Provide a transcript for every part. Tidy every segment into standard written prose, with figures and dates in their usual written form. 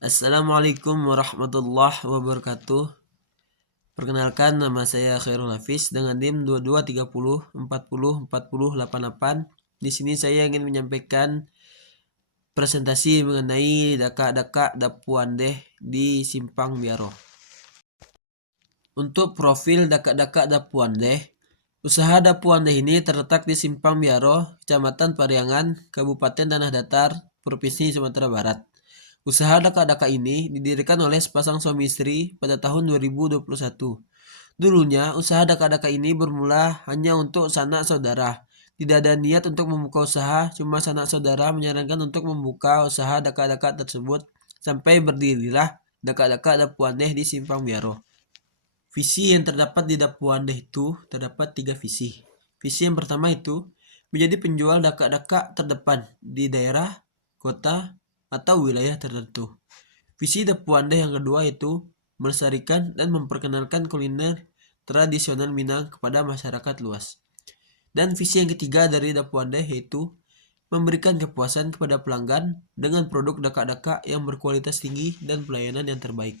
Assalamualaikum warahmatullahi wabarakatuh. Perkenalkan, nama saya Khairul Hafiz dengan NIM 2230404088. Di sini saya ingin menyampaikan presentasi mengenai Daka-Daka Dapuandeh di Simpang Biaro. Untuk profil Daka-Daka Dapuandeh, usaha Dapuandeh ini terletak di Simpang Biaro, Kecamatan Pariangan, Kabupaten Tanah Datar, Provinsi Sumatera Barat. Usaha Daka-Daka ini didirikan oleh sepasang suami istri pada tahun 2021. Dulunya, usaha Daka-Daka ini bermula hanya untuk sanak saudara. Tidak ada niat untuk membuka usaha, cuma sanak saudara menyarankan untuk membuka usaha Daka-Daka tersebut sampai berdirilah Daka-Daka Dapuandeh di Simpang Biaro. Visi yang terdapat di Dapuandeh itu terdapat 3 visi. Visi yang pertama itu menjadi penjual daka-daka terdepan di daerah, kota, atau wilayah tertentu. Visi Dapuandeh yang kedua itu melestarikan dan memperkenalkan kuliner tradisional Minang kepada masyarakat luas. Dan visi yang ketiga dari Dapuandeh yaitu memberikan kepuasan kepada pelanggan dengan produk daka-daka yang berkualitas tinggi dan pelayanan yang terbaik.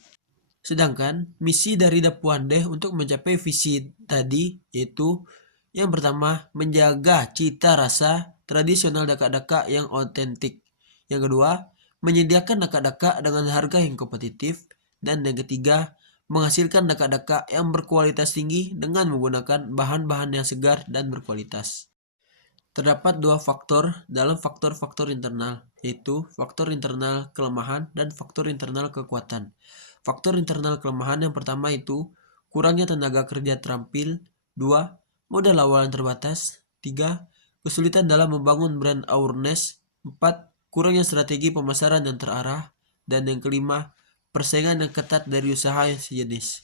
Sedangkan misi dari Dapuandeh untuk mencapai visi tadi yaitu yang pertama, menjaga cita rasa tradisional daka-daka yang otentik. Yang kedua, menyediakan daka-daka dengan harga yang kompetitif. Dan yang ketiga, menghasilkan daka-daka yang berkualitas tinggi dengan menggunakan bahan-bahan yang segar dan berkualitas. Terdapat dua faktor dalam faktor-faktor internal, yaitu faktor internal kelemahan dan faktor internal kekuatan. Faktor internal kelemahan yang pertama itu kurangnya tenaga kerja terampil, 2. Modal awal yang terbatas, 3. Kesulitan dalam membangun brand awareness, 4. Kurangnya strategi pemasaran yang terarah, dan yang kelima, persaingan yang ketat dari usaha yang sejenis.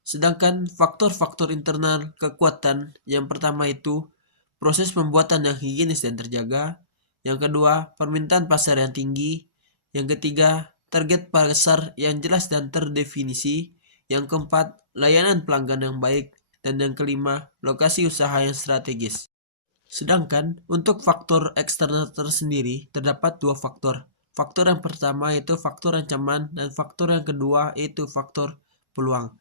Sedangkan faktor-faktor internal kekuatan yang pertama itu proses pembuatan yang higienis dan terjaga, yang kedua permintaan pasar yang tinggi, yang ketiga target pasar yang jelas dan terdefinisi, yang keempat layanan pelanggan yang baik, dan yang kelima lokasi usaha yang strategis. Sedangkan untuk faktor eksternal tersendiri terdapat dua faktor. Faktor yang pertama yaitu faktor ancaman dan faktor yang kedua yaitu faktor peluang.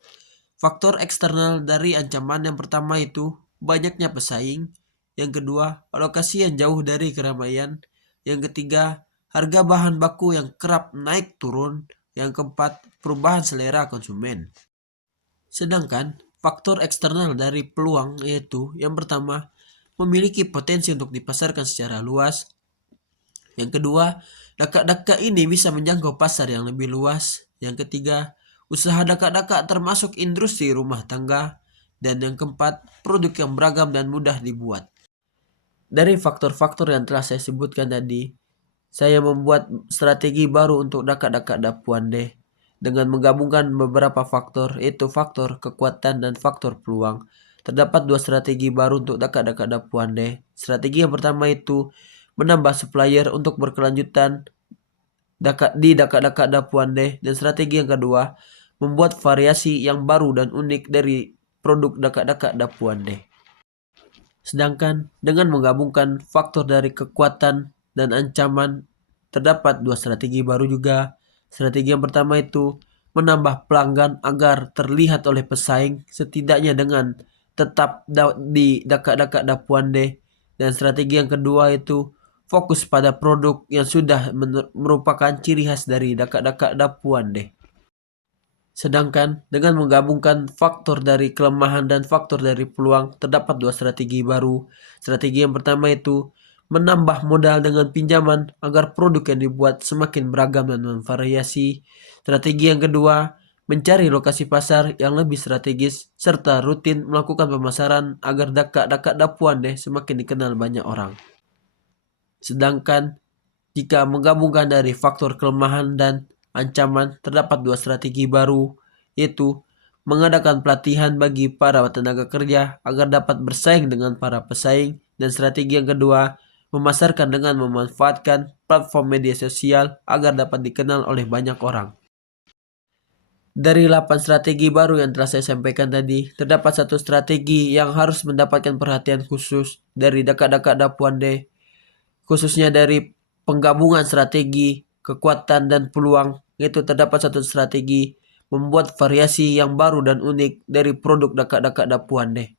Faktor eksternal dari ancaman yang pertama itu banyaknya pesaing, yang kedua lokasi yang jauh dari keramaian, yang ketiga harga bahan baku yang kerap naik turun, yang keempat perubahan selera konsumen. Sedangkan faktor eksternal dari peluang yaitu yang pertama memiliki potensi untuk dipasarkan secara luas, yang kedua daka-daka ini bisa menjangkau pasar yang lebih luas, yang ketiga usaha daka-daka termasuk industri rumah tangga, dan yang keempat produk yang beragam dan mudah dibuat. Dari faktor-faktor yang telah saya sebutkan tadi, saya membuat strategi baru untuk daka-daka Dapuandeh dengan menggabungkan beberapa faktor, yaitu faktor kekuatan dan faktor peluang. Terdapat dua strategi baru untuk daka-daka Dapuandeh. Strategi yang pertama itu menambah supplier untuk berkelanjutan di daka-daka Dapuandeh, dan strategi yang kedua membuat variasi yang baru dan unik dari produk daka-daka Dapuandeh. Sedangkan dengan menggabungkan faktor dari kekuatan dan ancaman, terdapat dua strategi baru juga. Strategi yang pertama itu menambah pelanggan agar terlihat oleh pesaing setidaknya dengan tetap di daka-daka Dapuandeh. Dan strategi yang kedua itu fokus pada produk yang sudah merupakan ciri khas dari daka-daka Dapuandeh. Sedangkan dengan menggabungkan faktor dari kelemahan dan faktor dari peluang, terdapat dua strategi baru. Strategi yang pertama itu menambah modal dengan pinjaman agar produk yang dibuat semakin beragam dan bervariasi. Strategi yang kedua, mencari lokasi pasar yang lebih strategis serta rutin melakukan pemasaran agar daka-daka Dapuandeh semakin dikenal banyak orang. Sedangkan jika menggabungkan dari faktor kelemahan dan ancaman, terdapat dua strategi baru, yaitu mengadakan pelatihan bagi para tenaga kerja agar dapat bersaing dengan para pesaing, dan strategi yang kedua, memasarkan dengan memanfaatkan platform media sosial agar dapat dikenal oleh banyak orang. Dari 8 strategi baru yang telah saya sampaikan tadi, terdapat satu strategi yang harus mendapatkan perhatian khusus dari daka-daka Dapuandeh, khususnya dari penggabungan strategi kekuatan dan peluang, yaitu terdapat satu strategi membuat variasi yang baru dan unik dari produk Dakak-Dakak Dapuan deh.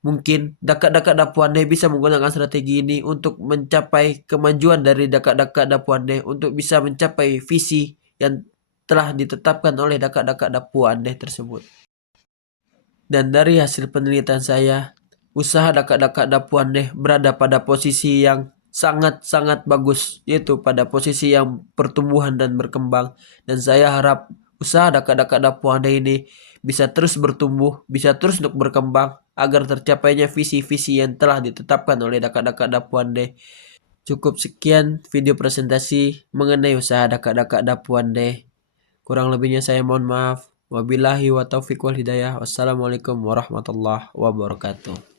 Mungkin Dakak-Dakak Dapuan deh bisa menggunakan strategi ini untuk mencapai kemajuan dari Dakak-Dakak Dapuan deh, untuk bisa mencapai visi yang telah ditetapkan oleh Dakak-Dakak Dapuan deh tersebut. Dan dari hasil penelitian saya, usaha Dakak-Dakak Dapuan deh berada pada posisi yang sangat-sangat bagus, yaitu pada posisi yang pertumbuhan dan berkembang. Dan saya harap usaha Dakak-Dakak Dapuan deh ini bisa terus bertumbuh, bisa terus untuk berkembang, agar tercapainya visi-visi yang telah ditetapkan oleh Dakak-Dakak Dapuan deh. Cukup sekian video presentasi mengenai usaha Dakak-Dakak Dapuan deh. Kurang lebihnya saya mohon maaf. Wabillahi wa taufiq wal hidayah. Wassalamualaikum warahmatullahi wabarakatuh.